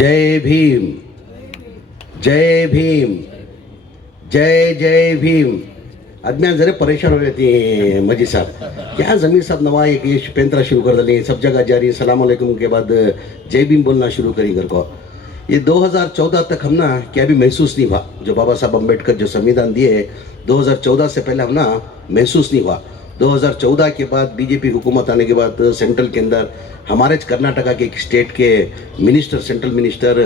जय भीम, जय भीम, जय जय भीम। आज मैं जरा परेशान हो रही थी मजी साहब, क्या जमीर साहब नवा एक ये पेंतरा शुरू कर दिली, सब जगह जारी सलाम अलैकुम के बाद जय भीम बोलना शुरू करी घर को। ये 2014 तक हम ना क्या भी महसूस नहीं हुआ, जो बाबा साहब अम्बेडकर जो संविधान दिए 2014 से पहले हम ना महसूस नहीं हुआ। 2014 के बाद बीजेपी हुकूमत आने के बाद सेंट्रल के अंदर हमारे कर्नाटका के एक स्टेट के मिनिस्टर, सेंट्रल मिनिस्टर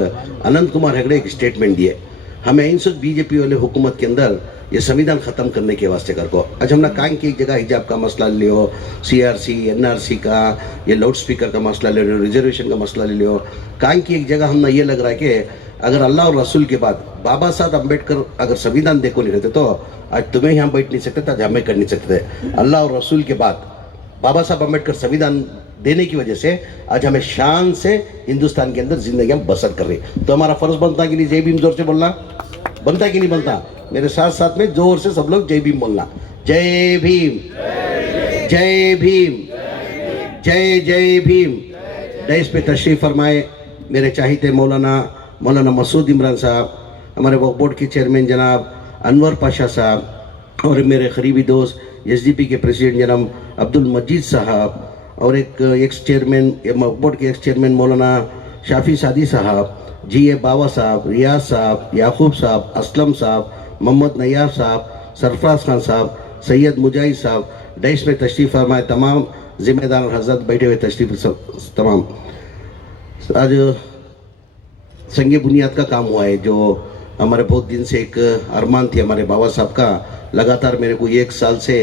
अनंत कुमार हेगड़े एक स्टेटमेंट दिए, हमें इन सब बीजेपी वाले हुकूमत के अंदर ये संविधान ख़त्म करने के वास्ते कर को। आज हमने कांग की एक जगह हिजाब का मसला ले लियो, सीआरसी एनआरसी का, ये लाउड स्पीकर का मसला ले लियो, रिजर्वेशन का मसला ले लियो। कांग की एक जगह हमने ये लग रहा है कि अगर अल्लाह और रसूल के बाद बाबा साहब अम्बेडकर अगर संविधान देखो नहीं रहते तो आज तुम्हें यहाँ बैठ नहीं सकते थे, आज हमें कर नहीं सकते थे। अल्लाह और रसूल के बाद बाबा साहब अम्बेडकर संविधान देने की वजह से आज हमें शान से हिंदुस्तान के अंदर जिंदगी हम बसर कर रही। तो हमारा फर्ज बनता कि नहीं जय भीम जोर से बोलना, बनता कि नहीं बनता? मेरे साथ साथ में जोर से सब लोग जय भीम बोलना। जय भीम, जय भीम, जय जय भीम। देश पे तशरीफ फरमाए मेरे चाहते मौलाना मसूद इमरान साहब, हमारे वक्फ बोर्ड के चेयरमैन जनाब अनवर पाशा साहब, और मेरे करीबी दोस्त एसडीपी के प्रेसिडेंट जनाब अब्दुल मजीद साहब, और एक एक्स चेयरमैन वक्फ बोर्ड के एक्स चेयरमैन मौलाना शाफी सादी साहब, जी ए बावा साहब, रियाज साहब, याकूब साहब, असलम साहब, मोहम्मद नैयाब साहब, सरफराज खान साहब, सैयद मुजाहिद साहब, देश में तशरीफ़ फरमाए तमाम जिम्मेदार हजरत बैठे हुए तशरीफ़ तमाम। आज संगे बुनियाद का काम हुआ है, जो हमारे बहुत दिन से एक अरमान थी हमारे बाबा साहब का। लगातार मेरे को 1 साल से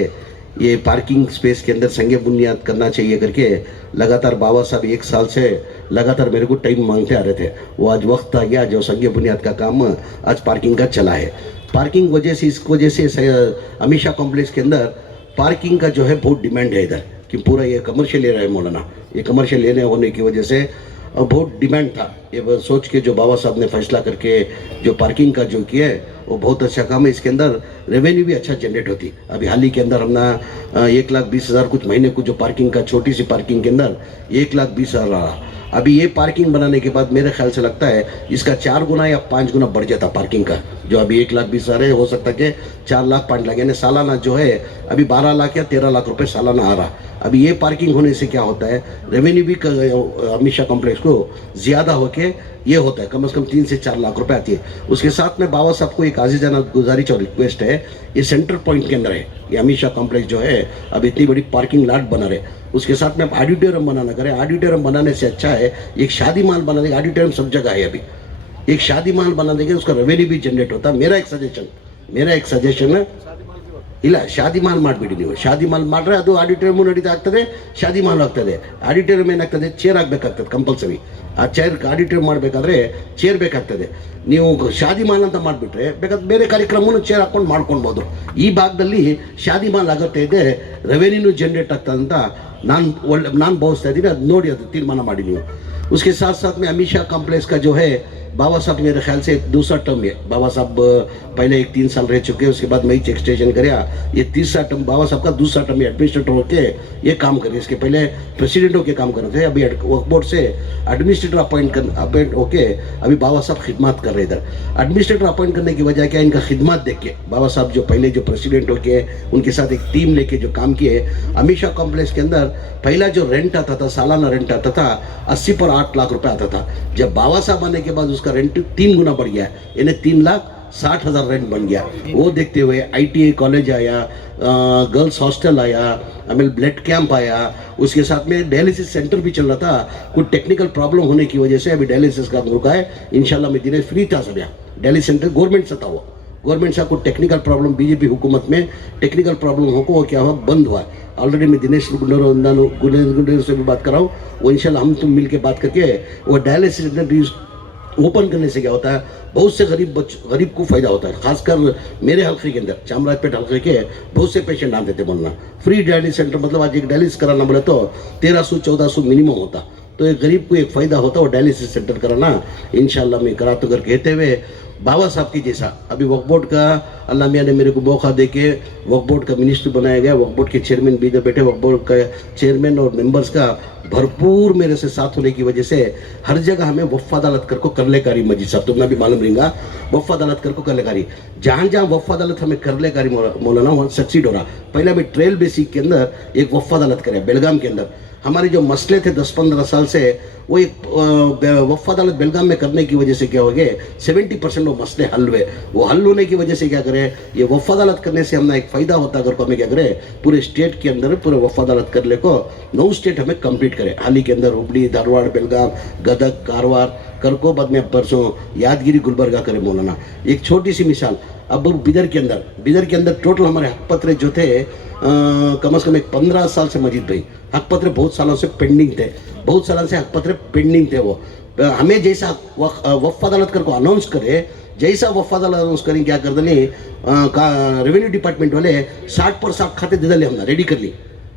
ये पार्किंग स्पेस के अंदर संगे बुनियाद करना चाहिए करके लगातार बाबा साहब 1 साल से लगातार मेरे को टाइम मांगते आ रहे थे। वो आज वक्त आ गया जो संगे बुनियाद का काम आज पार्किंग का चला है। पार्किंग वजह से इस वजह से अमीशा कॉम्प्लेक्स के अंदर पार्किंग का जो है बहुत डिमांड है इधर, कि पूरा ये कमर्शियल एरिया है मौलाना, ये कमर्शियल एरिया होने की वजह से और बहुत डिमांड था। ये सोच के जो बाबा साहब ने फैसला करके जो पार्किंग का जो किया है वो बहुत अच्छा काम है। इसके अंदर रेवेन्यू भी अच्छा जनरेट होती। अभी हाल ही के अंदर हमने 1,20,000 कुछ महीने को जो पार्किंग का छोटी सी पार्किंग के अंदर 1,20,000 रहा। अभी ये पार्किंग बनाने के बाद मेरे ख्याल से लगता है इसका 4 गुना या 5 गुना बढ़ जाता पार्किंग का। जो अभी 1,20,000 है हो सकता है कि 4 लाख 5 लाख, यानी सालाना जो है अभी 12 लाख या 13 लाख रुपए सालाना आ रहा। अभी ये पार्किंग होने से क्या होता है, रेवेन्यू भी अमीशा कॉम्प्लेक्स को ज़्यादा होके ये होता है, कम से कम 3 से 4 लाख रुपए आती है। उसके साथ में बाबा साहब को एक आजीजाना गुजारिश और रिक्वेस्ट है, ये सेंटर पॉइंट के अंदर है ये अमीशा कॉम्प्लेक्स जो है, अब इतनी बड़ी पार्किंग लॉट बना रहे, उसके साथ में आप ऑडिटोरियम बनाना करें। ऑडिटोरियम बनाने से अच्छा है एक शादी महल बना देंगे। ऑडिटोरियम सब जगह है, अभी एक शादी महल बना देंगे, उसका रेवेन्यू भी जनरेट होता है। मेरा एक सजेशन है, ಇಲ್ಲ ಶಾದಿ ಮಾಲ್ ಮಾಡಿಬಿಡಿ ನೀವು। ಶಾದಿ ಮಾಲ್ ಮಾಡ್ರೆ ಅದು ಆಡಿಟೋರಿಯಂ ನಡೀತಾ ಆಗ್ತದೆ, ಶಾದಿ ಮಾಲ್ ಆಗ್ತದೆ। ಆಡಿಟೋರಿಯಂ ಏನಾಗ್ತದೆ, ಚೇರ್ ಆಗಬೇಕಾಗ್ತದೆ ಕಂಪಲ್ಸರಿ। ಆ ಚೇರ್ ಆಡಿಟೋರಿಯಂ ಮಾಡಬೇಕಾದ್ರೆ ಚೇರ್ ಬೇಕಾಗ್ತದೆ। ನೀವು ಶಾದಿ ಮಾಲ್ ಅಂತ ಮಾಡಿಬಿಟ್ರೆ ಬೇಕಾದ್ರೆ ಬೇರೆ ಕಾರ್ಯಕ್ರಮವನ್ನು ಚೇರ್ ಹಾಕೊಂಡು ಮಾಡ್ಕೊಳ್ಬೋದು। ಈ ಭಾಗದಲ್ಲಿ ಶಾದಿ ಮಾಲ್ ಆಗುತ್ತೆ ಇದೆ, ರೆವೆನ್ಯೂ ಜನರೇಟ್ ಆಗ್ತದೆ ಅಂತ ನಾನು ಭಾವಿಸ್ತಾ ಇದ್ದೀನಿ। ಅದು ನೋಡಿ ಅದು ತೀರ್ಮಾನ ಮಾಡಿ ನೀವು। उसके साथ साथ में अमीशा कॉम्प्लेक्स का जो है बाबा साहब मेरे ख्याल से दूसरा टर्म है। बाबा साहब पहले 3 साल रह चुके हैं, उसके बाद मई एक्सटेंशन कराया, ये तीसरा टर्म बाबा साहब का दूसरा टर्म है। एडमिनिस्ट्रेटर होके ये काम करे, इसके पहले प्रेसिडेंट होके काम कर रहे थे, अभी वक्फ बोर्ड से एडमिनिस्ट्रेटर अपॉइंट होके अभी बाबा साहब खिदमत कर रहे। इधर एडमिनिस्ट्रेटर अपॉइंट करने की वजह क्या, इनका खिदमत देख के बाबा साहब जो पहले जो प्रेसिडेंट होके उनके साथ एक टीम लेके जो काम किए। अमीशा कॉम्प्लेक्स के अंदर पहला जो रेंट आता था, सालाना रेंट आता था 80 पर 8 लाख रुपए आता था। जब बाबा साहब आने के बाद उसका रेंट 3 गुना बढ़ गया, यानी 3,60,000 रेंट बन गया। वो देखते हुए ITI कॉलेज आया, गर्ल्स हॉस्टल आया, हमें ब्लड कैंप आया, उसके साथ में डायलिसिस सेंटर भी चल रहा था। कुछ टेक्निकल प्रॉब्लम होने की वजह से अभी डायलिसिस का रुका है। इंशाल्लाह में दिन फ्री था सब यहाँ डायलिसिस सेंटर गवर्नमेंट से था। वो गवर्नमेंट से कुछ टेक्निकल प्रॉब्लम बीजेपी हुकूमत में टेक्निकल प्रॉब्लम होकर वो क्या हुआ, बंद हुआ। ऑलरेडी मैं दिनेश गुंडर से भी बात कर रहा हूँ, वो इंशाल्लाह हम तुम मिल के बात करके वो डायलिसिस सेंटर ओपन करने से क्या होता है, बहुत से गरीब को फ़ायदा होता है। खासकर मेरे हल्के के अंदर चामराजपेट हल्के के बहुत से पेशेंट आते थे बोलना फ्री डायलिसिस सेंटर, मतलब आज एक डायलिसिस कराना बोले तो 1300-1400 मिनिमम होता, तो एक गरीब को एक फ़ायदा होता है वो डायलिसिस सेंटर कराना। इंशाल्लाह मैं करा तो कर कहते हुए बाबा साहब की जैसा अभी वक्फ बोर्ड का अल्लाह मियाँ ने मेरे को मौका दे के वक्फ बोर्ड का मिनिस्टर बनाया गया। वक्फ बोर्ड के चेयरमैन भी इधर बैठे। वक्फ बोर्ड का चेयरमैन और मेंबर्स का भरपूर मेरे से साथ होने की वजह से हर जगह हमें वफ़ अदालत कर को कर लेकारी मजीद साहब तुमने भी मालूम रहेगा वफ़ अदालत कर को कर लेकारी जहाँ जहाँ वफ़ अदालत हमें कर लेकारी मौलाना वहाँ सक्सीड हो रहा। पहले अभी ट्रेल बेसिक के अंदर एक वफ़ अदालत करे बेलगाम के अंदर हमारे जो मसले थे 10-15 साल से वो एक वफ़ अदालत बेलगाम में करने की वजह से क्या हो गए 70% वो मसले हल हुए। वो हल होने की वजह से क्या करें ये वफ़ अदालत करने से हमने एक फ़ायदा होता अगर को हमें क्या करें पूरे स्टेट के अंदर पूरे वफ़ अदालत कर ले को 9 स्टेट हमें कंप्लीट करें। हाल ही के अंदर हुबली धारवाड़ बेलगाम गदग कारवार कर को बाद में परसों यादगिरी गुलबर्गा करे मौलाना। एक छोटी सी मिसाल अब बिदर के अंदर टोटल हमारे हक पत्र जो थे कम से कम एक 15 साल से मजीद भाई हक पत्र बहुत सालों से पेंडिंग थे। बहुत सालों से हक पत्र पेंडिंग थे। वो हमें जैसा वफ़ अदालत कर को अनाउंस करे जैसा वफ़ अदालत अनाउंस करें क्या कर देने रेवेन्यू डिपार्टमेंट वाले 60% खाते दे दले हमने रेडी कर ली।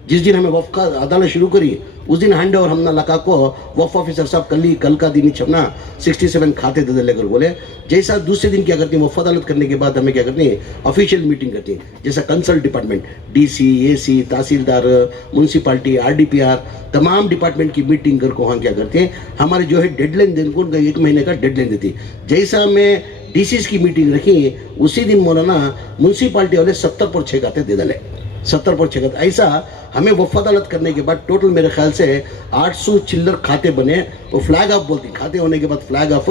जिस दिन हमें वफ़ का अदालत शुरू करी उस दिन हैंड ओवर हमने लगा को वफ़ ऑफिसर साहब कल का दिन ही छपना 67 खाते दे लेकर बोले। जैसा दूसरे दिन क्या करती है वफ़ अदालत करने के बाद हमें क्या करती है ऑफिशियल मीटिंग करती है जैसा कंसल्ट डिपार्टमेंट DC AC तहसीलदार म्यूनसिपाल्टी RDPR तमाम डिपार्टमेंट की मीटिंग कर को वहाँ क्या करते हैं हमारे जो है डेडलाइन दिन को 1 महीने का डेडलाइन देती। जैसा हमें DCs की मीटिंग रखी उसी दिन मौलाना म्यूनसिपाल्टी वाले 70% खाते दे दले 70% ऐसा हमें वफ़ अदालत करने के बाद टोटल मेरे ख्याल से 800 चिल्लर खाते बने। वो फ्लैग ऑफ बोलती खाते होने के बाद फ्लैग ऑफ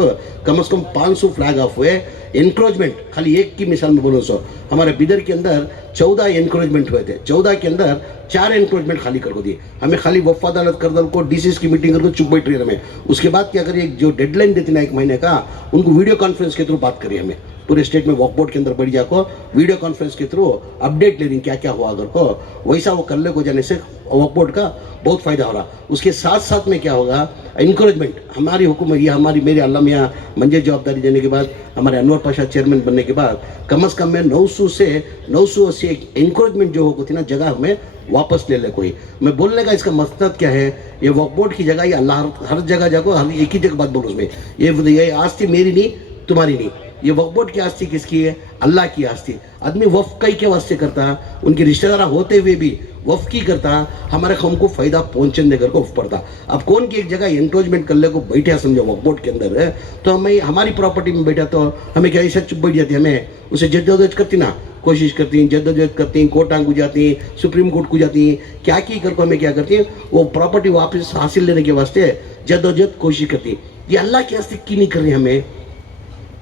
कम से कम 500 फ्लैग ऑफ हुए। एनक्रोचमेंट खाली एक की मिसाल में बोलूँ सो हमारे बिदर के अंदर 14 एनक्रोचमेंट हुए थे। 14 के अंदर 4 एनक्रोचमेंट खाली कर को दिए। हमें खाली वफ़ अदालत कर दल को DCs की मीटिंग करके चुप बैठ रही हमें। उसके बाद क्या करिए जो डेडलाइन देती ना 1 महीने का उनको वीडियो कॉन्फ्रेंस के थ्रू बात करिए हमें पूरे स्टेट में वक्फ बोर्ड के अंदर बढ़िया को वीडियो कॉन्फ्रेंस के थ्रू अपडेट ले रही क्या क्या हुआ अगर को वैसा वो कर ले को जाने से वक्फ बोर्ड का बहुत फायदा हो रहा। उसके साथ साथ में क्या होगा इंकरेजमेंट हमारी हुकूमत ये हमारी मेरे अल्लाह मियाँ मंजे जवाबदारी देने के बाद हमारे अनवर पाशा चेयरमैन बनने के बाद कम से कम में 900 से 980 इंकरेजमेंट जो हो थी ना जगह हमें वापस ले ले कोई। मैं बोलने का इसका मकसद क्या है ये वक्फ बोर्ड की जगह ये अल्लाह हर जगह जाको हर एक ही जगह बात बोलो उसमें ये आस्ती मेरी नहीं तुम्हारी नहीं ये वक्फ बोर्ड की आस्ती किसकी है अल्लाह की आस्ती। आदमी वफ़ कई के वास्ते करता उनके रिश्तेदार होते हुए भी वफ़ की करता हमारे कौम को फ़ायदा पहुँचने देकर को वफ़ पड़ता। अब कौन की एक जगह एनक्रोचमेंट कर ले को बैठा समझो वक्फ बोर्ड के अंदर है तो हमें हमारी प्रॉपर्टी में बैठा तो हमें क्या ऐसा चुप बैठ जाती हमें उसे जद्दोजहद करती ना कोशिश करती जद्दोजहद करती कोर्ट को जाती सुप्रीम कोर्ट को जाती क्या की कर को हमें क्या करती वो प्रॉपर्टी वापस हासिल लेने के वास्ते जद्दोजहद कोशिश करती। ये अल्लाह की आस्ती की नहीं कर रही हमें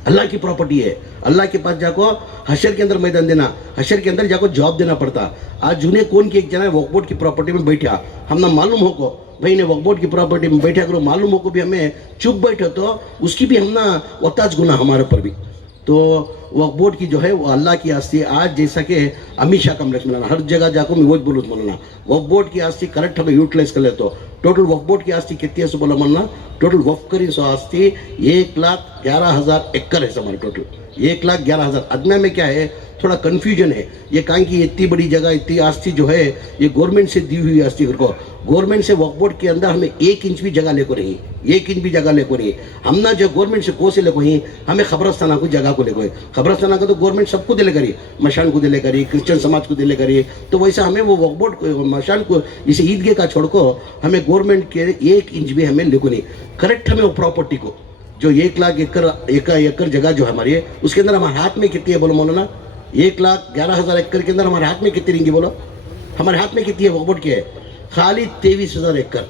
अल्लाह की प्रॉपर्टी है। अल्लाह के पास जाको हशर के अंदर मैदान देना हशर के अंदर जाको जवाब देना पड़ता। आज जूने कौन की एक जना वक्फ बोर्ड की प्रॉपर्टी में बैठा हम ना मालूम हो को भाई ने वक्फ बोर्ड की प्रॉपर्टी में बैठा करो मालूम हो को भी हमें चुप बैठे तो उसकी भी हम ना वताज गुना हमारे ऊपर भी। तो वक्फ बोर्ड की जो है वो अल्लाह की आस्ती आज जैसा कि अमित शाह कम्प्लेक्स में हर जगह जाको मैं वो बोलूँ बोलना वक्फ बोर्ड की आस्ती करेक्ट हमें यूटिलाइज कर ले तो टोटल वक्फ बोर्ड की आस्ती कितनी है सो बोला मानना टोटल वक्फ करी सो आस्ती 1,11,000 एकड़ है हमारे टोटल 1,11,000। अदना में क्या है थोड़ा कन्फ्यूजन है ये कहाँ की इतनी बड़ी जगह इतनी आस्ती जो है ये गवर्नमेंट से दी हुई आस्ती को गवर्नमेंट से वक्फ बोर्ड के अंदर हमें 1 इंच भी जगह लेको नहीं 1 इंच भी जगह लेको नहीं हम ना जो गवर्नमेंट से को से लेको ही हमें खबरस्ताना को जगह को लेको खबरस्ताना का तो गवर्नमेंट सबको दिले करी मशान को दिले करी क्रिश्चियन समाज को दिले करी तो वैसा हमें वो वक्फ बोर्ड को मशान को इसे ईदगाह का छोड़ को हमें गवर्नमेंट के 1 इंच भी हमें लेको नहीं करेक्ट हमें वो प्रॉपर्टी को जो 1,00,000 एकड़ जगह जो हमारी है उसके अंदर हमारे हाथ में कितनी है बोलो मौलाना 1,11,000 एकड़ के अंदर हमारे हाथ में कितनी रहेंगी बोलो हमारे हाथ में कितनी है वक्फ बोर्ड की है खाली 23,000 एकड़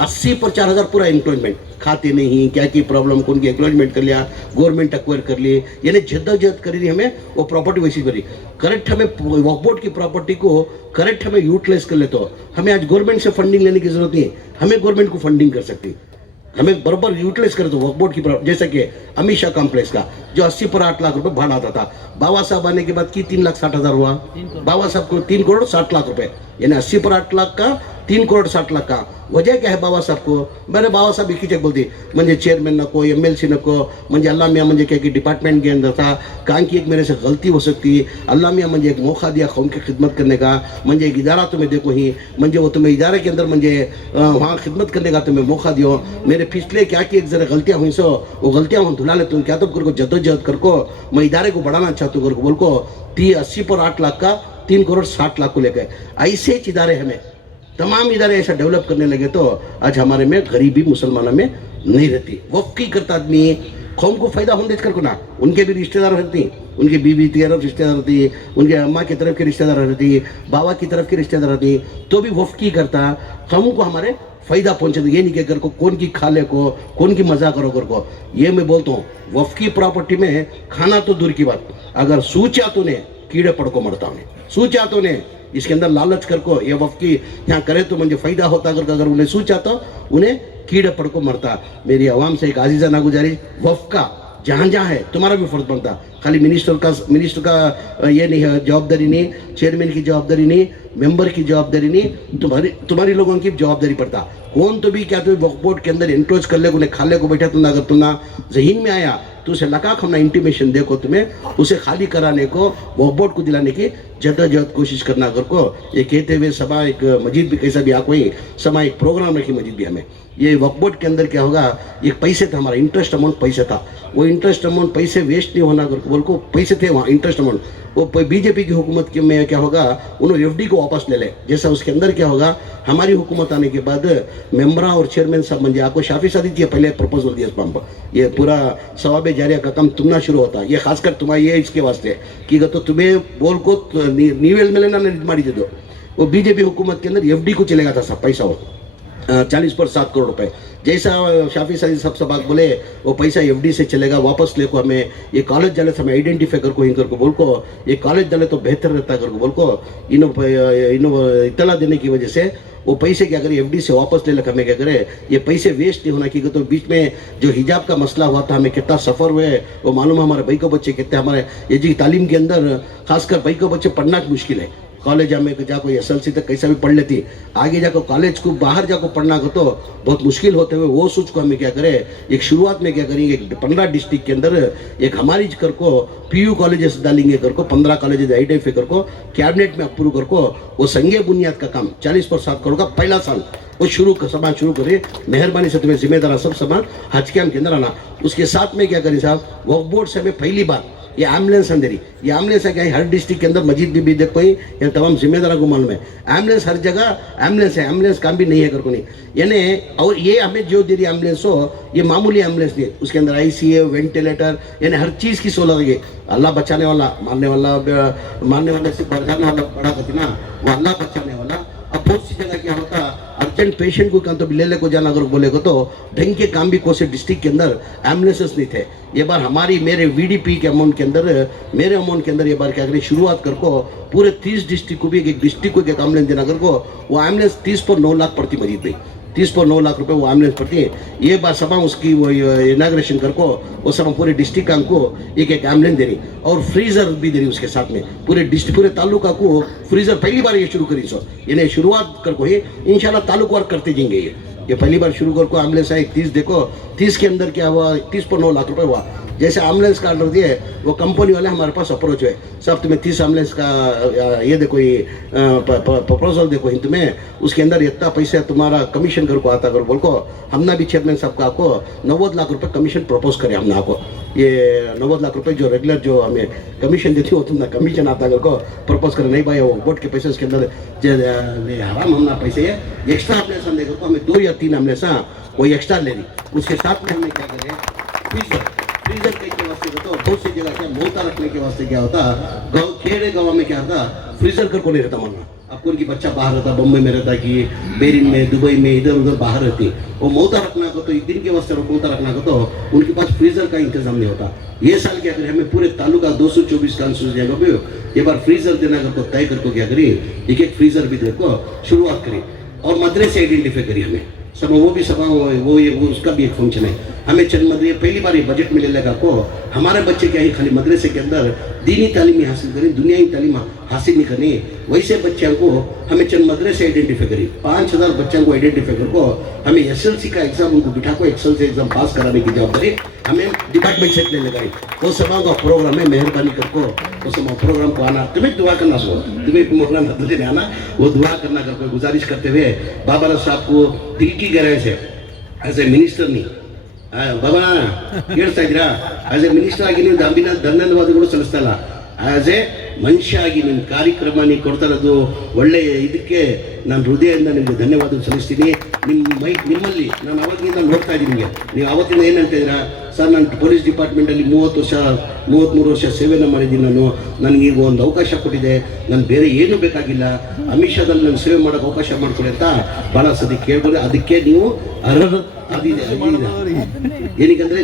80 पर 4,000 पूरा इंक्लोजमेंट खाते नहीं क्या की प्रॉब्लम कौन की इंक्लोजमेंट कर लिया गवर्नमेंट एक्वायर कर लिए यानी जद्दोजहद करी हमें वो प्रॉपर्टी वैसी करी करेक्ट हमें वक्फ बोर्ड की प्रॉपर्टी को करेक्ट हमें यूटिलाइज कर ले तो हमें आज गवर्नमेंट से फंडिंग लेने की जरूरत नहीं हमें गवर्नमेंट को फंडिंग कर सकती हमें बराबर यूटिलाइज करे तो वक्फ बोर्ड की जैसे कि अमित शाह कॉम्प्लेक्स का जो 80 पर 8 लाख रुपए भाड़ा आता था बाबा साहब आने के बाद की 3,60,000 हुआ बाबा साहब को 3 करोड़ 60 लाख रुपए यानी 80 पर 8 लाख का 3 करोड़ 60 लाख का वजह क्या है बाबा साहब को मैंने बाबा साहब एक ही चेक बोलती म्हणजे चेयरमैन नको MLC नको म्हणजे अल्लाह मियाँ म्हणजे क्या कि डिपार्टमेंट के अंदर था कहाँ की एक मेरे से गलती हो सकती अल्लाह मियाँ म्हणजे एक मौका दिया कौम की खिदमत करने का म्हणजे एक इदारा तुम्हें देखो ही म्हणजे वो तुम्हें इदारे के अंदर म्हणजे वहाँ खिदमत करने का तुम्हें मौका दियो मेरे पिछले क्या की एक जरा गलतियाँ हुई सो वो गलतियाँ हम धुला ले तुम क्या तो जद्दोजहद जद्दोजहद कर को मैं इदारे को बढ़ाना चाहता हूँ बोल को 80 पर 8 लाख का 3 करोड़ 60 लाख को लेकर ऐसे इदारे हमें तमाम इदारे ऐसा डेवलप करने लगे तो आज हमारे में गरीबी मुसलमानों में नहीं रहती। वफ़ की करता आदमी कौम को फायदा होने कर को ना, उनके भी रिश्तेदार रहती, उनकी बीवी की तरफ रिश्तेदार रहती, उनके अम्मा की तरफ के रिश्तेदार रहती, बाबा की तरफ के रिश्तेदार रहती, तो भी वफ़ की करता कौम को हमारे फायदा पहुंचे। ये नहीं कर को कौन की खाले को कौन की मजा करो कर को। ये मैं बोलता हूँ वफ़ की प्रॉपर्टी में खाना तो दूर की बात, अगर सूचा तो ने कीड़े पड़ को मरता उन्हें, सूचा तो ने इसके अंदर लालच कर को ये वफ़ की यहाँ करे तो मुझे फायदा होता कर, अगर उन्हें सूचा तो उन्हें कीड़े पड़ को मरता। मेरी आवाम से एक आजीजा ना गुजारिश, वफ़ का जहाँ जहाँ है तुम्हारा भी फर्ज बनता, खाली मिनिस्टर का ये नहीं है जवाबदारी नहीं, चेयरमैन की जवाबदारी नहीं, मेंबर की जवाबदारी नहीं, तुम्हारी लोगों की जवाबदारी पड़ता। कौन तो भी क्या तो वक्फ बोर्ड के अंदर इंक्लोज कर ले उन्हें खाले को बैठा तुम, अगर तुम ना जहीन में आया तो उसे लगा हमना इंटीमेशन देखो तुम्हें उसे खाली कराने को वक्फ बोर्ड को दिलाने की जद्दोजहद कोशिश करना अगर को। ये कहते हुए सभा एक मस्जिद भी कैसा भी आ कोई सभा एक प्रोग्राम रखी मस्जिद भी हमें, ये वक्फ बोर्ड के अंदर क्या होगा, एक पैसे था हमारा इंटरेस्ट अमाउंट पैसे था, वो इंटरेस्ट अमाउंट पैसे वेस्ट नहीं होना बोल को पैसे थे वहाँ इंटरेस्ट अमाउंट, वो बीजेपी की हुकूमत के में क्या होगा उन्होंने एफडी को वापस ले ले। जैसा उसके अंदर क्या होगा हमारी हुकूमत आने के बाद मेंबरा और चेयरमैन साहब मंजे आपको शाफी शादी थी पहले प्रपोजल दिया पंप, ये पूरा सवाब जारिया का काम तुमना शुरू होता, ये खासकर तुम्हारा ये इसके वास्ते कि तो तुम्हें बोल को नीवेल में लेना मारी दे दो। वो बीजेपी हुकूमत के अंदर एफडी को चलेगा था सब पैसा वो 40 पर 7 करोड़ रुपए, जैसा शाफी साहब सब बात बोले वो पैसा एफडी से चलेगा वापस ले को हमें ये कॉलेज जाने से हमें आइडेंटिफाई कर को हिंकर को बोल को ये कॉलेज जाने तो बेहतर रहता कर को बोल को इनो इतला देने की वजह से वो पैसे क्या करे एफडी से वापस ले हमें क्या करे ये पैसे वेस्ट नहीं होना कि तो बीच में जो हिजाब का मसला हुआ था हमें कितना सफ़र हुए वो मालूम है, हमारे भाई को बच्चे कितने हमारे ये जी तालीम के अंदर खासकर भाई को बच्चे पढ़ना मुश्किल है। कॉलेज में जाको SLC तक कैसा भी पढ़ लेती, आगे जाकर कॉलेज को बाहर जाकर पढ़ना को तो बहुत मुश्किल होते हुए वो सोच को हमें क्या करें एक शुरुआत में क्या करेंगे 15 डिस्ट्रिक्ट के अंदर एक हमारी कर को PU कॉलेजेस डालेंगे कर को 15 कॉलेजेस आइडेंटिफाई कर को कैबिनेट में अप्रूव कर को वो संघीय बुनियाद का काम 40 पर 7 करोड़ का पहला साल वो समाज शुरू करे। मेहरबानी से तुम्हें जिम्मेदार सब समाज हज के के अंदर आना। उसके साथ में क्या करें साहब वक्फ बोर्ड से हमें पहली बार ये एम्बुलेंस अंदर ये एम्बुलेंस है क्या हर डिस्ट्रिक्ट के अंदर मस्जिद भी देखो ही ये तमाम जिम्मेदारों को मालूम है एम्बुलेंस हर जगह एम्बुलेंस है, एम्बुलेंस काम भी नहीं है कर को नहीं यानी। और ये हमें जो दे रही एम्बुलेंस हो ये मामूली एम्बुलेंस नहीं है, उसके अंदर ICU वेंटिलेटर यानी हर चीज़ की सहूलत है। अल्लाह बचाने वाला मारने वाले से बचाने वाला बड़ा कहते ना वो अल्लाह बचाने वाला। अब बहुत सी जगह क्या होता अर्जेंट पेशेंट को कहाँ तो ले को जाना अगर बोले को तो ढंग के काम भी कोसे डिस्ट्रिक्ट के अंदर एम्बुलेंसेस नहीं थे। ये बार हमारी मेरे VDP के अमाउंट के अंदर मेरे अमाउंट के अंदर ये बार क्या करें शुरुआत कर को पूरे 30 डिस्ट्रिक्ट को भी एक डिस्ट्रिक्ट को एक एम्बुलेंस देना कर को वो एम्बुलेंस 30 पर 9 लाख पड़ती मरीज में 30 पर 9 लाख रुपए वो एम्बुलेंस पड़ती है। ये बार सभा उसकी वो इनाग्रेशन कर को वो सब पूरे डिस्ट्रिक्ट का को एक एम्बुलेंस दे रही और फ्रीजर भी दे रही उसके साथ में पूरे तालुका को फ्रीजर पहली बार ये शुरू करी सो इन्हें शुरुआत कर को ही इंशाल्लाह तालुक वर्क करते जाएंगे। ये पहली बार शुरू कर को एम्बुलेंस है 30 देखो 30 के अंदर क्या हुआ 30 पर 9 लाख रुपए हुआ। जैसे एम्बुलेंस का ऑर्डर दिए वो कंपनी वाले हमारे पास अप्रोच हुए सब तुम्हें 30 एम्बुलेंस का ये देखो ये प्रपोजल देखो हिंद में उसके अंदर इतना पैसा तुम्हारा कमीशन कर को आता कर बोल को हमने भी चेयरमैन साहब का आपको 90 लाख रुपए कमीशन प्रपोज करे हमने आपको ये 90 लाख रुपए जो रेगुलर जो हमें कमीशन देती हो तुमने कमीशन आता कर को प्रपोज करे नहीं भाई वो बोर्ड के पैसे उसके अंदर हराम हमना पैसे है एक्स्ट्रा एम्बुलेंस हम देखो हमें 2 या 3 एम्बुलेंस कोई एक्स्ट्रा ले रही उसके साथ में हमें क्या करें फ्रीजर के वास्ते तो बहुत सी जगह क्या मोता रखने के वास्ते क्या होता खेड़े गाँव में क्या होता फ्रीजर कर को नहीं रहता मानना। आपको उनकी बच्चा बाहर रहता बम्बई में रहता कि बेरिन में दुबई में इधर उधर बाहर रहती वो मोता रखना को तो एक दिन के वास्ते मोता रखना को तो उनके पास फ्रीजर का इंतजाम नहीं होता। ये साल क्या करें हमें पूरे तालुका 224 कॉन्स्टिट्यूंसी जगह पे ये बार फ्रीजर देना कर तय कर क्या करी एक फ्रीजर भी दे को शुरुआत करी और मदरसे आइडेंटिफाई करी हमें सब वो भी सभा वो उसका भी एक फंक्शन है। हमें चंद मदरसे पहली बार ये बजट में ले लगा को हमारे बच्चे क्या ही खाली मदरसे के अंदर दीनी तालीम हासिल करें दुनियाई तालीम हासिल नहीं करनी वैसे बच्चों को हमें चंद मदरसे आइडेंटिफाई करी 5000 बच्चों को आइडेंटिफाई कर को हमें SLC का एग्जाम उनको बिठा को एक्सेल से एग्जाम पास कराने की जवाबदारी हमें डिपार्टमेंट से ले लगाई। वो सभा का प्रोग्राम है मेहरबानी कर को वो सब प्रोग्राम को आना तुम्हें दुआ करना सो तुम्हें प्रोग्राम देने आना वो दुआ करना कर कोई गुजारिश करते हुए बाबा साहब को दिल की गहराई से एज ए मिनिस्टर नहीं ಭವನ ಕೇಳಿಸ್ತಾ ಇದ್ದೀರಾ? ಆಸ್ ಎ ಮಿನಿಸ್ಟರ್ ಆಗಿ ನೀವು ಧನ್ಯವಾದಗಳು ಸಲ್ಲಿಸ್ತಾ ಇಲ್ಲ, ಆಸ್ ಎ ಮನುಷ್ಯ ಆಗಿ ನಿಮ್ಮ ಕಾರ್ಯಕ್ರಮ ನೀವು ಕೊಡ್ತಾ ಇರೋದು ಒಳ್ಳೆಯ ಇದಕ್ಕೆ ನಾನು ಹೃದಯದಿಂದ ನಿಮಗೆ ಧನ್ಯವಾದ ಸಲ್ಲಿಸ್ತೀನಿ. ನಿಮ್ಮಲ್ಲಿ ನಾನು ಅವಾಗಿಂದ ನೋಡ್ತಾ ಇದ್ದೀನಿ. ನಿಮಗೆ ನೀವು ಅವತ್ತಿಂದ ಏನು ಹೇಳ್ತಾ ಸರ್, ನಾನು ಪೊಲೀಸ್ ಡಿಪಾರ್ಟ್ಮೆಂಟಲ್ಲಿ 33 ವರ್ಷ ಸೇವೆಯನ್ನು ಮಾಡಿದ್ದೀನಿ. ನನಗೆ ಈಗ ಒಂದು ಅವಕಾಶ ಕೊಟ್ಟಿದೆ, ನಾನು ಬೇರೆ ಏನೂ ಬೇಕಾಗಿಲ್ಲ, ಅಮಿತ್ ಶಾದಲ್ಲಿ ನಾನು ಸೇವೆ ಮಾಡೋಕ್ಕೆ ಅವಕಾಶ ಮಾಡಿಕೊಡಿ ಅಂತ ಭಾಳ ಸತಿ ಕೇಳ್ಬೋದು. ಅದಕ್ಕೆ ನೀವು ಅದಿದೆ ಏನಕ್ಕಂದ್ರೆ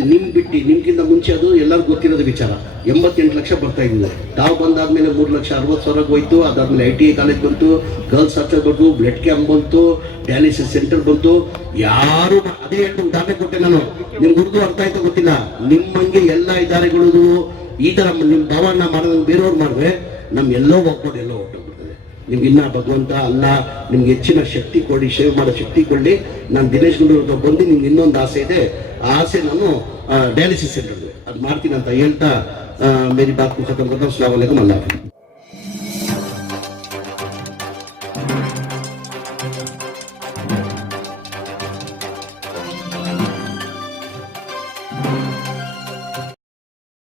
ನಿಮ್ಗಿಂತ ಮುಂಚೆ ಅದು ಎಲ್ಲರಿಗೂ ಗೊತ್ತಿರೋದು ವಿಚಾರ. 88 ಲಕ್ಷ ಬರ್ತಾ ಇದ್ದಿದೆ. ತಾವು ಬಂದಾದ್ಮೇಲೆ 3,60,000 ಹೋಯ್ತು. ಅದಾದ್ಮೇಲೆ ITI ಕಾಲೇಜ್ ಬಂತು, ಗರ್ಲ್ಸ್ ಹಾಸ್ಟೆಲ್ ಬಂತು, ಬ್ಲಡ್ ಕ್ಯಾಂಪ್ ಬಂತು, ಡಯಾಲಿಸಿಸ್ ಸೆಂಟರ್ ಬಂತು. ಯಾರು ಅದೇ ಹೇಳ್ತು ಉದಾಹರಣೆ ಕೊಟ್ಟೆ ನಾನು. ನಿಮ್ಗೆ ಉರ್ದು ಅರ್ಥ ಆಯ್ತು ಗೊತ್ತಿಲ್ಲ. ನಿಮ್ಮಂಗೆ ಎಲ್ಲ ಇದಾರೆಗಳು ಈ ತರ ನಿಮ್ಮ ಭಾವನ ಮಾಡೋದಂಗೆ ಬೇರೆಯವ್ರು ಮಾಡಿದ್ರೆ ಎಲ್ಲೋ ಹೊಟ್ಟೋಗ್ಬಿಡ್ತದೆ. ನಿಮ್ಗೆ ಇನ್ನ ಭಗವಂತ ಅಲ್ಲ ನಿಮ್ಗೆ ಹೆಚ್ಚಿನ ಶಕ್ತಿ ಕೊಡಿ, ಸೇವೆ ಮಾಡೋ ಶಕ್ತಿ ಕೊಡಲಿ. ನಾನು ದಿನೇಶ್ ಗುಂಡೂರು ಬಂದು ನಿಮ್ಗೆ ಇನ್ನೊಂದು ಆಸೆ ಇದೆ. ಆ ಆಸೆ ನಾನು ಡಯಾಲಿಸಿಸ್ ಸೆಂಟರ್ ಅದು ಮಾಡ್ತೀನಿ ಅಂತ ಹೇಳ್ತಾ ಮೇರಿ ಬಾತ್ ಖತಮ್. ಅಸ್ಸಲಾಮು ಅಲೈಕುಂ. ಅಲ್ಲಾಹ್.